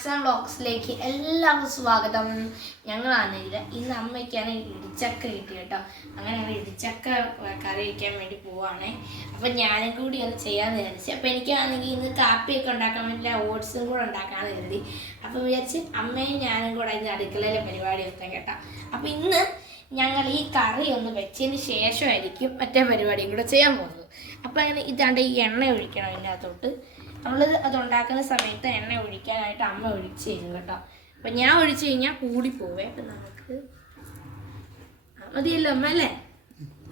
Arts and വ്ളോഗ്സിലേക്ക് എല്ലാവർക്കും സ്വാഗതം. ഞങ്ങളാണ് ഇത്. ഇന്ന് അമ്മയ്ക്കാണ് ഇടിച്ചക്ക കിട്ടി കേട്ടോ. അങ്ങനെ ഞങ്ങൾ ഇടിച്ചക്ക കറി വയ്ക്കാൻ വേണ്ടി പോവാണേ. അപ്പം ഞാനും കൂടി ഒന്ന് ചെയ്യാൻ വിചാരിച്ചു. അപ്പം എനിക്കാണെങ്കിൽ ഇന്ന് കാപ്പിയൊക്കെ ഉണ്ടാക്കാൻ വേണ്ടി ഓട്സും കൂടെ ഉണ്ടാക്കാമെന്ന് കരുതി. അപ്പം വിചാരിച്ച് അമ്മയും ഞാനും കൂടെ ഇന്ന് അടുക്കളയിലെ പരിപാടി വെക്കാം കേട്ടോ. അപ്പം ഇന്ന് ഞങ്ങൾ ഈ കറി ഒന്ന് വെച്ചതിന് ശേഷമായിരിക്കും മറ്റേ പരിപാടിയും കൂടെ ചെയ്യാൻ പോകുന്നത്. അപ്പം അങ്ങനെ ഇതാണ്ട് ഈ എണ്ണ ഒഴിക്കണം ഇതിനകത്തോട്ട് നമ്മൾ അത് ഉണ്ടാക്കുന്ന സമയത്ത് എണ്ണ ഒഴിക്കാനായിട്ട് അമ്മ ഒഴിച്ച് തരും കേട്ടോ. അപ്പം ഞാൻ ഒഴിച്ചു കഴിഞ്ഞാൽ കൂടി പോവേ. അപ്പം നമുക്ക് മതിയല്ലോ അമ്മ അല്ലേ?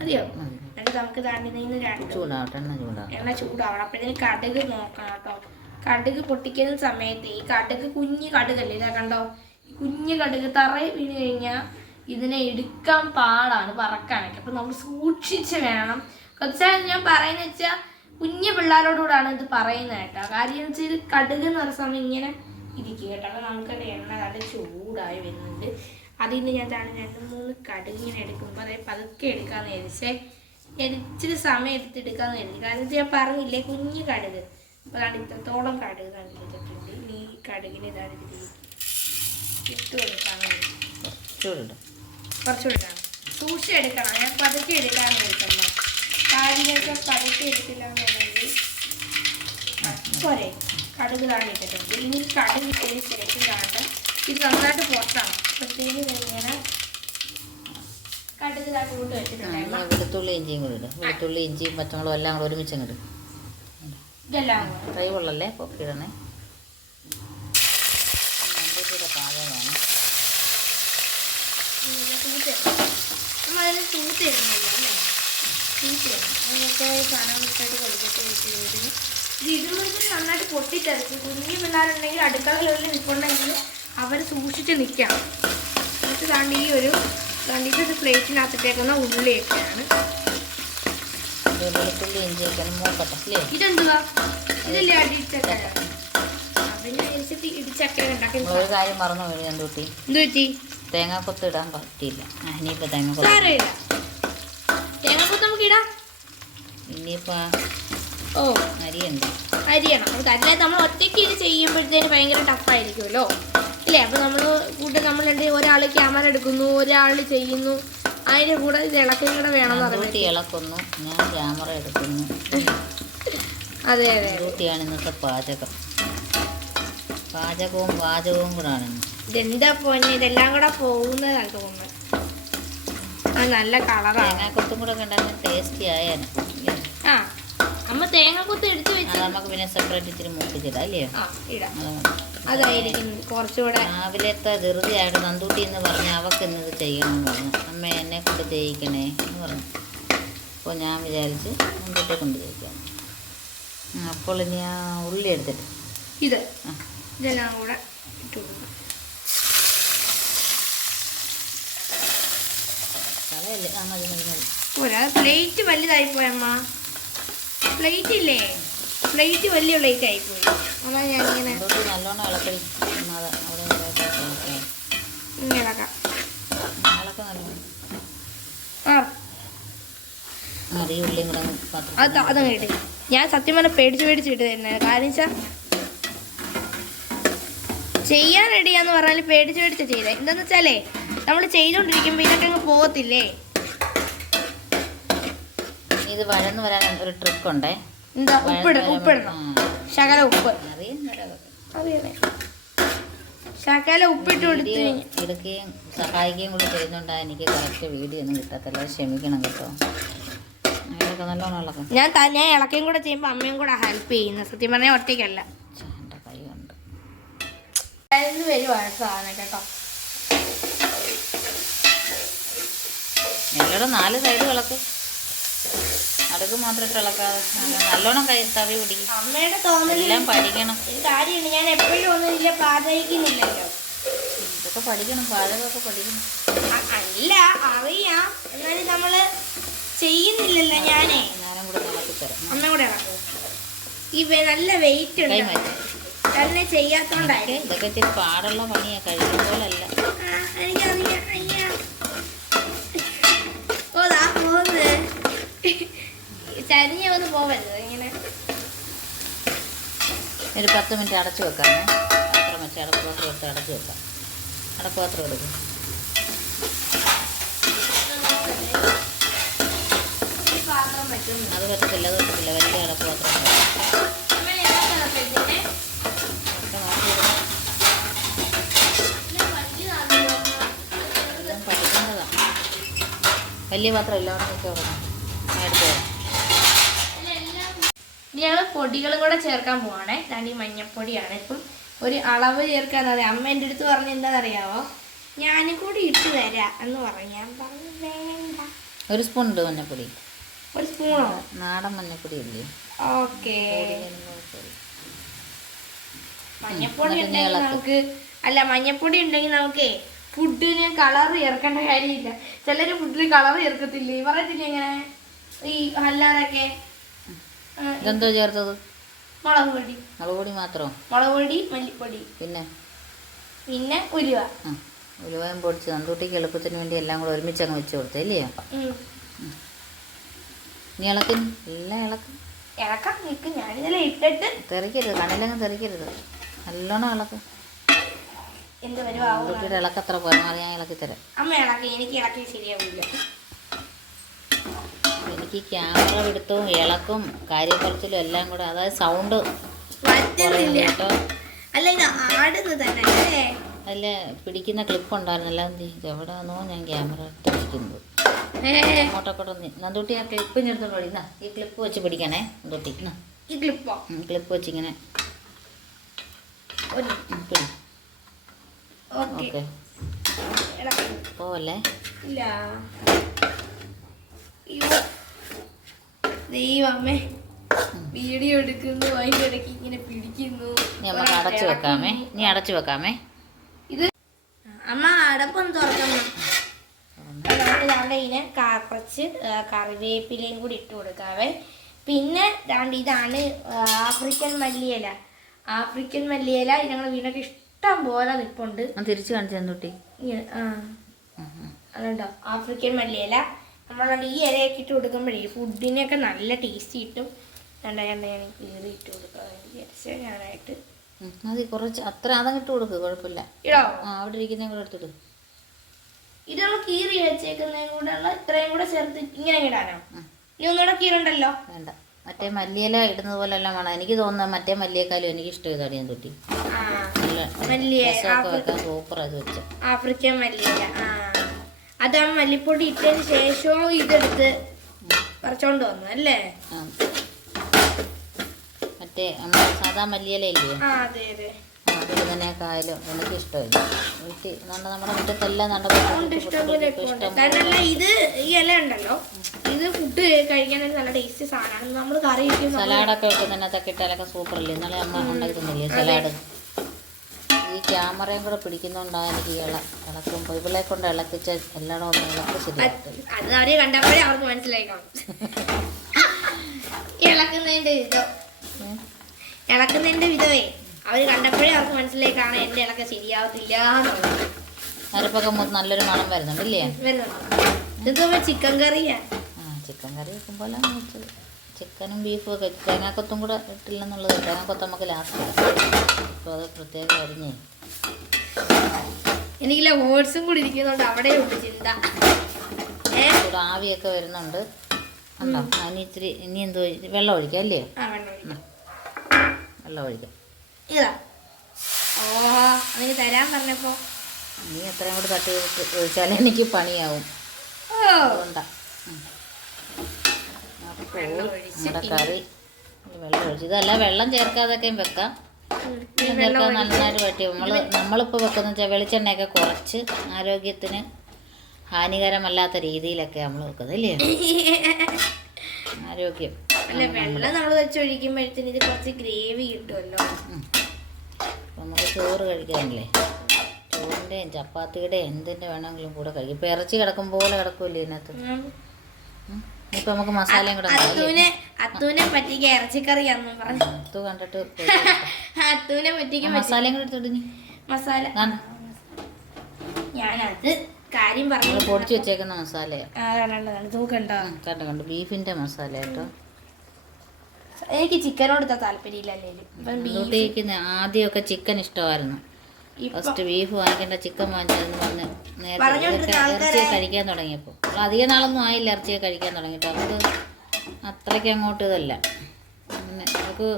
മതിയോ? എന്നിട്ട് നമുക്ക് താണ്ടിന്ന് രണ്ട് എണ്ണ ചൂടാവണം. അപ്പോഴത്തേന് കടുക് നോക്കണം കേട്ടോ. കടുക് പൊട്ടിക്കുന്ന സമയത്ത് ഈ കടുക് കുഞ്ഞ് കടുകല്ലേ ഇതാ കണ്ടോ? ഈ കുഞ്ഞ് കടുക് തറയിൽ വീണ് കഴിഞ്ഞാൽ ഇതിനെ എടുക്കാൻ പാടാണ് പറക്കാനൊക്കെ അപ്പം നമ്മൾ സൂക്ഷിച്ച് വേണം. കുറച്ചാൽ ഞാൻ പറയുന്നത് വെച്ചാൽ കുഞ്ഞു പിള്ളേരോടുകൂടാണ് ഇത് പറയുന്നത് കേട്ടോ. കാര്യം എന്ന് വെച്ചാൽ കടുക് എന്ന് പറഞ്ഞ സമയം ഇങ്ങനെ ഇരിക്കും കേട്ടോ. അപ്പം നമുക്കത് എണ്ണ നല്ല ചൂടായി വരുന്നുണ്ട്. അതിൽ നിന്ന് ഞാൻ താഴെ രണ്ട് മൂന്ന് കടുക് ഇങ്ങനെ എടുക്കുമ്പോൾ അതായത് പതുക്കെ എടുക്കാമെന്ന് വിചാരിച്ചേ. ഇച്ചിരി സമയം എടുത്തെടുക്കാന്ന് കരുതി കാരണം ഞാൻ പറഞ്ഞില്ലേ കുഞ്ഞു കടുക്. അപ്പോൾ അതാണ് ഇത്രത്തോളം കടുക് കണ്ടിട്ടുണ്ട് ഇനി ഈ കടുകിന് ഇതാണ് ഇട്ട് കൊടുക്കാൻ കുറച്ചുകൂടി ഇട്ടാണ് സൂക്ഷിച്ചെടുക്കണം ഞാൻ പതുക്കെ എടുക്കാമെന്ന് കരുതുന്നു കാര്യങ്ങളൊക്കെ പതുക്കെ എടുക്കില്ല എന്നുണ്ടെങ്കിൽ പോരെ. കടുക് താഴെ ഇനി കടുക് ഇട്ടതിന് ശേഷം കാണാൻ ഇത് നന്നായിട്ട് പൊട്ടണം. അപ്പോഴത്തേക്ക് ഇങ്ങനെ കടുക് താഴെ കൂട്ട് വെച്ചിട്ടുണ്ടായിരുന്നു വെളുത്തുള്ളി ഇഞ്ചിയും കൂടി ഇടും. വെളുത്തുള്ളി ഇഞ്ചിയും പച്ചമുളകും എല്ലാം കൂടെ ഒരുമിച്ച് അങ്ങ് ഇടും. ഇതെല്ലാം. കൈ കൊള്ളല്ലേ പൊക്കിയിടണേ പാചകമാണ് നമ്മളതിന് തൂത്ത് അല്ലേ? തരണം അങ്ങനത്തെ സാധനം ഇട്ടിട്ട് ഇത് ഇടുമ്പോഴത്തേക്ക് നന്നായിട്ട് പൊട്ടിത്തെറിച്ച് കുഞ്ഞു പിള്ളേരുണ്ടെങ്കിൽ അടുക്കളകളിൽ നിൽപ്പുണ്ടെങ്കിൽ അവർ സൂക്ഷിച്ച് നിൽക്കാം എന്നിട്ട് താണ്ട് ഈ ഒരു താണ്ട് ഇതൊരു പ്ലേറ്റിനകത്തിട്ടേക്കുന്ന ഉള്ളിയൊക്കെയാണ് വെളുത്തുള്ളി ഇഞ്ചിയൊക്കെ ഇതെന്തുവാ ഇതല്ലേ അടിച്ചക്ക അതിനെ ഇടിച്ചക്ക ഉണ്ടാക്കി. ഒരു കാര്യം മറന്നു പോയി രണ്ടുകൂട്ടി എന്ത് തേങ്ങാക്കൊത്ത് ഇടാൻ പറ്റിയില്ല. ഇനിയിപ്പോൾ തേങ്ങ സാരമില്ല. ഇനിയിപ്പോൾ ഓ. അരിയുണ്ട്. അരിയണം. നമുക്ക് അല്ലാതെ നമ്മൾ ഒറ്റയ്ക്ക് ഇത് ചെയ്യുമ്പോഴത്തേന് ഭയങ്കര ടഫായിരിക്കുമല്ലോ? ഇല്ലേ? അപ്പോൾ നമ്മൾ കൂട്ടി നമ്മൾ രണ്ട് ഒരാൾ ക്യാമറ എടുക്കുന്നു ഒരാൾ ചെയ്യുന്നു. അതിന്റെ കൂടെ ഇത് ഇളക്കും കൂടെ വേണമെന്ന് രണ്ടുകൂട്ടി ഇളക്കുന്നു. ഞാൻ ക്യാമറ എടുക്കുന്നു. അതെ അതെ. കൂട്ടിയാണ് ഇന്നത്തെ പാചകം. പാചകവും പാചകവും കൂടാണ് ഇതെന്താ പോന്നെ? ഇതെല്ലാം കൂടെ പോകുന്നതാണ് തോന്നുന്നത് നല്ല കളറാണ്. തേങ്ങാക്കൊത്തും കൂടെ കണ്ടാൽ ടേസ്റ്റി ആയാണ് ആ അമ്മ തേങ്ങാക്കൊത്ത് അത് വെച്ച് നമുക്ക് പിന്നെ സെപ്പറേറ്റ് ഇച്ചിരി മൂപ്പിച്ചിടാം അല്ലേ? ഇടാം. അതായിരിക്കും കുറച്ചുകൂടെ രാവിലത്തെ ധൃതിയായിട്ട് നന്ദൂട്ടി എന്ന് പറഞ്ഞ അവക്ക് ഇന്നത് ചെയ്യണം ചെയ്യണമെന്ന് പറഞ്ഞു. അമ്മ എന്നെ കൊണ്ട് ചെയ്യിക്കണേ എന്ന് പറഞ്ഞു. അപ്പോൾ ഞാൻ വിചാരിച്ച് നന്ദൂട്ടിയെ കൊണ്ട് ചെയ്യിക്കാം. അപ്പോൾ ഇനി ആ ഉള്ളി എടുത്തിട്ട്. ഇത്. ഇതെല്ലാം കൂടെ ഇട്ട് കൊടുക്കാം. കളയല്ലേ ആ മതി മതി മതി. പോരാ പ്ലേറ്റ് വലുതായി പോയമ്മ പ്ലേറ്റ് ഇല്ലേ? പ്ലേറ്റ് വലിയ പ്ലേറ്റ് ആയിപ്പോയി അതാ ഞാൻ ഇങ്ങനെ നല്ലോണം ഇവിടെയൊക്കെ ഇങ്ങനെ ഇളക്കാം. ഇളക്കം നല്ലോണം. ആ. അത് അതങ്ങ് ഇട്ട് ഞാൻ സത്യം പറഞ്ഞ പേടിച്ച് പേടിച്ച് ഇട്ട് തന്നെ കാരണം വെച്ചാൽ ചെയ്യാൻ റെഡിയാന്ന് പറഞ്ഞാൽ പേടിച്ച് പേടിച്ച് ചെയ്തേ. എന്താന്ന് വെച്ചാലേ നമ്മൾ ചെയ്തുകൊണ്ടിരിക്കുമ്പോൾ ഇതൊക്കെ അങ്ങ് പോകത്തില്ലേ ഇത് വഴന്ന് വരാൻ ഒരു ട്രിക്ക് ഉണ്ടേ എന്താ ഉപ്പിട ഉപ്പിടണം ശകല ഉപ്പ്. ശകല ഉപ്പിട്ട് കൊടുത്ത് എടുക്കുകയും സഹായിക്കുകയും കൂടി ചെയ്യുന്നുണ്ടാ എനിക്ക് കറക്റ്റ് വീഡിയോ ഒന്നും കിട്ടത്തില്ല. ക്ഷമിക്കണം കേട്ടോ. ഞാൻ ഞാൻ ഇളക്കുകയും കൂടെ ചെയ്യുമ്പോൾ അമ്മയും കൂടെ ഹെൽപ്പ് ചെയ്യുന്നു. സത്യം പറഞ്ഞാൽ ഒറ്റയ്ക്കല്ല. വരുവാണ് സാധനം കേട്ടോ. എല്ലായിടും നാല് സൈഡ് ഇളക്ക് അടുക്ക് മാത്രം ഇട്ട് ഇളക്കാതെ നല്ല- നല്ലോണം കൈ തവി പിടിക്കും. അമ്മയുടെ എല്ലാം പഠിക്കണം. ഒരു കാര്യമുണ്ട്. ഞാൻ എപ്പോഴും ഒന്നും ഇല്ല പാചകിക്കുന്നില്ലല്ലോ. ഇതൊക്കെ പഠിക്കണം. പാചകമൊക്കെ പഠിക്കണം. അല്ല അറിയാം. എന്നാലും നമ്മൾ ചെയ്യുന്നില്ലല്ലോ ഞാനേ. ഞാനും കൂടെ നടത്തിത്തരാം അമ്മ കൂടെ ഈ നല്ല വെയിറ്റ് ഉണ്ട്. തന്നെ ചെയ്യാത്തോണ്ടായി ഇതൊക്കെ ഇച്ചിരി പാടുള്ള പണിയാ. കഴിയും പോലല്ല. എനിക്കറിയാം എനിക്കറിയാം അയ്യ ഓ ദാ പോകുന്നത് ചരിഞ്ഞ വന്ന് പോവരുത് ഇങ്ങനെ ഒരു പത്ത് മിനിറ്റ് അടച്ചു വെക്കാമേ പാത്രം വെച്ച് അടപ്പാത്രം എടുത്ത് അടച്ചു വെക്കാം. അടപ്പാത്രം എടുക്കും. അത് പറ്റത്തില്ല അത് പറ്റത്തില്ല. വലിയ അടപ്പാത്രം വലിയ പാത്രം എല്ലാവരും ഒക്കെ അവിടെ എടുത്തു തരാം. പൊടികളും കൂടെ ചേർക്കാൻ പോവാണേ. ഞാൻ ഈ മഞ്ഞപ്പൊടിയാണ്. ഇപ്പം ഒരു അളവ് ചേർക്കാൻ അതെ. അമ്മ എന്റെ അടുത്ത് പറഞ്ഞ എന്താണെന്നറിയാവോ ഞാനും കൂടി ഇട്ട് തരാം എന്ന് പറഞ്ഞു. ഞാൻ പറഞ്ഞു വേണ്ട. ഒരു സ്പൂൺ ഉണ്ട് മഞ്ഞപ്പൊടി. ഒരു സ്പൂണോ? നാടൻ മഞ്ഞപ്പൊടി ഇല്ലേ ഓക്കെ മഞ്ഞപ്പൊടി ഉണ്ടെങ്കിൽ നമുക്ക് അല്ല മഞ്ഞപ്പൊടി ഉണ്ടെങ്കിൽ നമുക്കേ ഫുഡിന് കളർ ചേർക്കേണ്ട കാര്യമില്ല. ചിലര് ഫുഡിൽ കളർ ചേർക്കത്തില്ലേ? പറയത്തില്ലേ ഇങ്ങനെ? ഈ അല്ലാതൊക്കെ ഇതെന്തോ ചേർത്തത്? മുളക് പൊടി. മുളക് പൊടി മാത്രമോ മുളക് പൊടി മല്ലിപ്പൊടി. പിന്നെ? പിന്നെ ഉലുവ. ഉലുവയും പൊടിച്ച്. നന്തൂട്ടിക്ക് എളുപ്പത്തിന് വേണ്ടി എല്ലാം കൂടെ ഒരുമിച്ച് അങ്ങ് വെച്ച് കൊടുത്തേ ഇല്ലേ? ഉം. ഇനി ഇളക്കി എല്ലാം ഇളക്കും. ഇളക്കാൻ നിൽക്കും ഞാനിതെല്ലാം ഇട്ടിട്ട് തെറിക്കരുത്. കണ്ണിലങ്ങ് തെറിക്കരുത്. നല്ലോണം ഇളക്കും. എന്ത് വരുവാ ഇളക്കത്ര മതി ഞാൻ ഇളക്കി തരാം അമ്മ ഇളക്കി. എനിക്ക് ഇളക്കി ശരിയാവില്ല എനിക്ക് ക്യാമറ പിടുത്തവും ഇളക്കും കാര്യക്കുറച്ചിലും എല്ലാം കൂടെ. അതായത് സൗണ്ട് കേട്ടോ. അല്ല പിടിക്കുന്ന ക്ലിപ്പ് ഉണ്ടായിരുന്നല്ലോ എവിടെ എവിടെയാണോ ഞാൻ ക്യാമറ എടുത്ത് പിടിക്കുന്നത് അങ്ങോട്ടൊക്കെ ഒന്ന് ആ ക്ലിപ്പ് എടുത്തോണ്ട് ഈ ക്ലിപ്പ് വെച്ച് പിടിക്കണേ നന്ദുട്ടി. ഈ ക്ലിപ്പോ ക്ലിപ്പ് വെച്ച് ഇങ്ങനെ. ഓക്കെ. പോലെ പോവല്ലേ? ഇല്ല. ദൈവമേ വീഡിയോ എടുക്കുന്നു അതിന്റെ ഇടയ്ക്ക് ഇങ്ങനെ പിടിക്കുന്നു ഇനി നമുക്ക് അടച്ചു വെക്കാമേ. നീ അടച്ചു വെക്കാമേ. ഇത് അമ്മ അടപ്പം തുറക്കണം. ദാണ്ട് ഇതിനെ കുറച്ച് കറിവേപ്പിലയും കൂടി ഇട്ട് കൊടുക്കാവേ. പിന്നെ ദാണ്ട് ഇതാണ് ആഫ്രിക്കൻ മല്ലിയില. ആഫ്രിക്കൻ മല്ലിയില ഞങ്ങൾ വീണൊക്കെ ഇഷ്ടം പോലെ നിൽപ്പുണ്ട് തിരിച്ചു കാണിച്ചു ഇങ്ങനെ, ആ. അതുണ്ടോ? ആഫ്രിക്കൻ മല്ലിയില. നമ്മളാണ്ട് ഈ ഇലയൊക്കെ ഇട്ട് കൊടുക്കുമ്പോഴേ ഫുഡിനൊക്കെ നല്ല ടേസ്റ്റ് കിട്ടും. രണ്ടാ രണ്ട ഞാൻ കീറി ഇട്ട് വിചാരിച്ച ഞാനായിട്ട്. അത് കുറച്ച് അത്ര അതങ്ങ് ഇട്ട് കൊടുക്ക് കുഴപ്പമില്ല. ഇടോ. ആ അവിടെ ഇരിക്കുന്ന കൂടെ എടുത്തിട്ട് ഇത് നമ്മൾ കീറി വെച്ചേക്കുന്നതും കൂടെ ഉള്ള ഇത്രയും കൂടെ ചേർത്ത് ഇങ്ങനെ ഇടാനോ. ഇനി ഒന്നുകൂടെ കീറുണ്ടല്ലോ? വേണ്ട. മറ്റേ മല്ലിയില ഇടുന്നത് പോലെ എല്ലാം വേണം. എനിക്ക് തോന്നുന്നത് മറ്റേ മല്ലിയേക്കാളും എനിക്ക് ഇഷ്ടം ഇതാണ് ഞാൻ തൊട്ടി ആ. നല്ല വെക്കാൻ സൂപ്പർ അത് വെച്ച. ആഫ്രിക്കൻ മല്ലിയില ആ. അത് ആ മല്ലിപ്പൊടി ഇട്ടതിന് ശേഷവും ഇതെടുത്ത് പറിച്ചോണ്ട് വന്നു അല്ലേ. മറ്റേ സാധാ മല്ലിയിലല്ലേ ആ അതെ അതെ. ആ, തന്നെ കായലും എനിക്ക് ഇഷ്ടമില്ല. വീട്ടിൽ നല്ല നമ്മുടെ മുറ്റത്തെല്ലാം ഇത് ഈ ഇല ഉണ്ടല്ലോ ഇത് ഫുഡ് കഴിക്കാൻ നല്ല ടേസ്റ്റ് സാധനമാണ്. നമ്മൾ കറി സലാഡൊക്കെ വെക്കുന്നതിനകത്തൊക്കെ ഇട്ടാലൊക്കെ സൂപ്പർ അല്ലേ ഇന്നലെ അമ്മ ഉണ്ടാക്കി തന്നില്ലേ സലാഡ്? ഈ ക്യാമറയും കൂടെ പിടിക്കുന്നോണ്ടാണ് എനിക്ക് ഈ ഇള ഇളക്കുമ്പോൾ ഇവളെ കൊണ്ട് ഇളക്കിച്ച എല്ലായിടും ഒന്ന് ഇളക്ക് ശരിയാവും കണ്ടപ്പോഴേ അവർക്ക് മനസ്സിലായി ഇളക്കുന്നതിന്റെ വിധം. ഉം. ഇളക്കുന്നതിന്റെ വിധമേ. അവർ കണ്ടപ്പോഴേ അവർക്ക് മനസ്സിലായി കാണാൻ എന്റെ ഇളക്ക ശരിയാവത്തില്ല. അരപ്പൊക്കെ നല്ലൊരു മണം വരുന്നുണ്ടല്ലേ? വരുന്നുണ്ട്. ചിക്കൻ കറിയാ. ആ ചിക്കൻ കറി വെക്കുമ്പോഴാണ് വെച്ചത്. ചിക്കനും ബീഫും ഒക്കെ തേങ്ങാക്കൊത്തും കൂടെ ഇട്ടില്ലെന്നുള്ളത് തേങ്ങാക്കൊത്ത് നമുക്ക് ലാസ്റ്റ് അപ്പോൾ അത് പ്രത്യേകം അരിഞ്ഞേ എനിക്കില്ല ഓട്സും കൂടി ഇരിക്കുന്നതുകൊണ്ട് അവിടെ ഉണ്ട് ചിന്ത. ഇവിടെ ആവിയൊക്കെ വരുന്നുണ്ട്. ഉണ്ടോ അതിന് ഇച്ചിരി ഇനി എന്തോ വെള്ളം ഒഴിക്കാം അല്ലേ? വെള്ളം ഒഴിക്കാം. ഇതാ. ഓ അതിന് തരാൻ പറഞ്ഞപ്പോ. നീ എത്രയും കൂടെ തട്ടി ഒഴിച്ച് ഒഴിച്ചാലേ എനിക്ക് പണിയാവും. ഓ. നമ്മുടെ കറി വെള്ളം ഒഴിച്ച്. ഇതല്ല വെള്ളം ചേർക്കാതൊക്കെയും വെക്കാം. ചേർക്കാൻ നന്നായിട്ട് പറ്റി. നമ്മൾ നമ്മളിപ്പോൾ വെക്കുന്ന വെച്ചാൽ വെളിച്ചെണ്ണയൊക്കെ കുറച്ച് ആരോഗ്യത്തിന് ഹാനികരമല്ലാത്ത രീതിയിലൊക്കെ നമ്മൾ വെക്കുന്നത് അല്ലേ ആരോഗ്യം. അല്ല വെള്ളം നമ്മൾ വെച്ചൊഴിക്കുമ്പോഴത്തേന് ഇത് കുറച്ച് ഗ്രേവി കിട്ടുമല്ലോ. നമുക്ക് ചോറ് കഴിക്കാനല്ലേ? ചോറിന്റെയും ചപ്പാത്തിയുടെയും എന്തിന്റെ വേണമെങ്കിലും കൂടെ കഴിക്കും. ഇപ്പം ഇറച്ചി കിടക്കും പോലെ കിടക്കുമല്ലേ ഇതിനകത്ത്. ഇപ്പം നമുക്ക് മസാലയും കൂടെ അത്തൂനെ അത്തൂനെ പറ്റിക്ക ഇറച്ചിക്കറിയാന്നും പറഞ്ഞു. അത്തു കണ്ടിട്ട് അത്തൂനെ പറ്റിക്ക മസാലയും കൂടെ എടുത്തിട്ട് മസാല ഞാനത് കാര്യം പറഞ്ഞു. പൊടിച്ചു വെച്ചേക്കുന്ന മസാല കണ്ടു കണ്ടു ബീഫിന്റെ മസാല കേട്ടോ. എനിക്ക് ചിക്കനോട് താല്പര്യമില്ല ആദ്യമൊക്കെ ചിക്കൻ ഇഷ്ടമായിരുന്നു. ഫസ്റ്റ് ബീഫ് വാങ്ങിക്കേണ്ട ചിക്കൻ വാങ്ങിച്ചതെന്ന് പറഞ്ഞ് നേരത്തെ ഇറച്ചിയെ കഴിക്കാൻ തുടങ്ങിയപ്പോൾ. അധികം നാളൊന്നും ആയില്ല ഇറച്ചിയെ കഴിക്കാൻ തുടങ്ങിയിട്ട്. അവർക്ക് അത്രയ്ക്ക് അങ്ങോട്ട് ഇതല്ല. പിന്നെ നമുക്ക്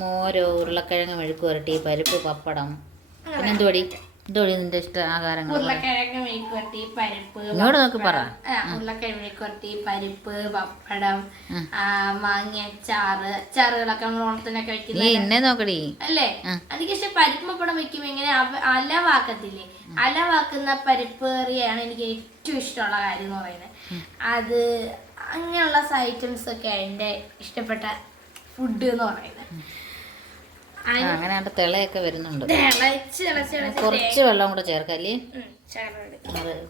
മോരോ ഉരുളക്കിഴങ്ങ് മെഴുക്ക് പുരട്ടി പരിപ്പ് പപ്പടം. പിന്നെ നിന്റെ ഇഷ്ട ആഹാരങ്ങൾ ഉരുളക്കിഴങ്ങ് മെഴുക്കുവരട്ടി പരിപ്പ് ഇങ്ങോട്ട് നോക്കി പറ. ഉരുളക്കിഴങ്ങ് മെഴുക്കുവരട്ടി പരിപ്പ് പപ്പടം മാങ്ങ ചാറ് ചാറുകളൊക്കെ നമ്മൾ ഓണത്തിനൊക്കെ വെക്കുന്നത് വെക്കുന്ന എന്നെ നോക്കടി. അല്ലേ. എനിക്ക് ഇഷ്ടം പരിപ്പ് പപ്പടം വെക്കുമ്പോ ഇങ്ങനെ അലവാക്കത്തില്ലേ? അലവാക്കുന്ന പരിപ്പ് കറിയാണ് എനിക്ക് ഏറ്റവും ഇഷ്ടമുള്ള കാര്യം എന്ന് പറയുന്നത്. അത് അങ്ങനെയുള്ള ഐറ്റംസ് ഒക്കെ എന്റെ ഇഷ്ടപ്പെട്ട ഫുഡ് എന്ന് പറയുന്നത്. അങ്ങനെ അതിന്റെ തിളയൊക്കെ വരുന്നുണ്ട്. കുറച്ച് വെള്ളം കൂടെ ചേർക്കല്ലേ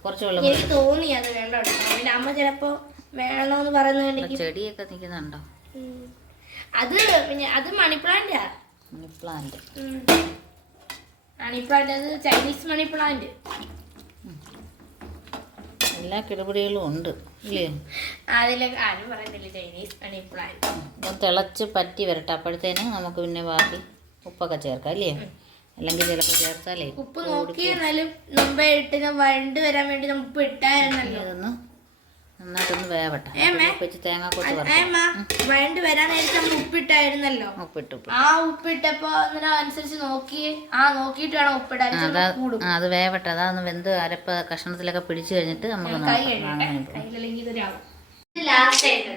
കുറച്ച് വെള്ളം എനിക്ക് തോന്നി അത് വേണ്ട പിന്നെ അമ്മ ചിലപ്പോ വേണമെന്ന് പറയുന്നത് എനിക്ക് ചെടിയൊക്കെ നിൽക്കുന്നുണ്ടോ അത് പിന്നെ അത് മണിപ്ലാന്റ് മണിപ്ലാന്റ് അത് ചൈനീസ് മണിപ്ലാന്റ് എല്ലാ കിടപിടികളും ഉണ്ട് ഇല്ലേ? അതിലൊക്കെ ആരും പറയുന്നില്ല ചൈനീസ് മണിപ്ലാന്റ് തിളച്ച് പറ്റി വരട്ടെ. അപ്പോഴത്തേന് നമുക്ക് പിന്നെ ബാക്കി ഉപ്പൊക്കെ ചേർക്കാം അല്ലേ? അല്ലെങ്കിൽ ചിലപ്പോൾ ചേർത്താലേ ഉപ്പ് നോക്കിയെന്നാലും മുമ്പേ ഇട്ട് വരണ്ട് വഴണ്ട് വരാൻ വേണ്ടി നമ്മൾ ഉപ്പ് ഇട്ടായിരുന്നല്ലോ. ഇതൊന്ന് നന്നായിട്ടൊന്ന് വേവട്ടെ. തേങ്ങ ഉപ്പ് വെച്ച് തേങ്ങ വറുത്ത്. ഏമ്മ വഴണ്ട് വരാൻ നേരത്തെ നമ്മൾ ഉപ്പിട്ടായിരുന്നല്ലോ ഉപ്പിട്ട് ആ ഉപ്പിട്ടപ്പോ അതിനനുസരിച്ച് നോക്കി ആ നോക്കിയിട്ട് വേണം ഉപ്പിടാൻ അത് വേവട്ടെ. അതാന്ന് വെന്ത് അരപ്പ കഷ്ണത്തിലൊക്കെ പിടിച്ചു കഴിഞ്ഞിട്ട് നമുക്ക് നോക്കാം. ലാസ്റ്റ് ആയിട്ട്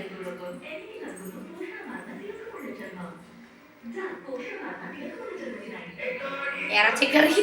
ഇറച്ചിക്കറി.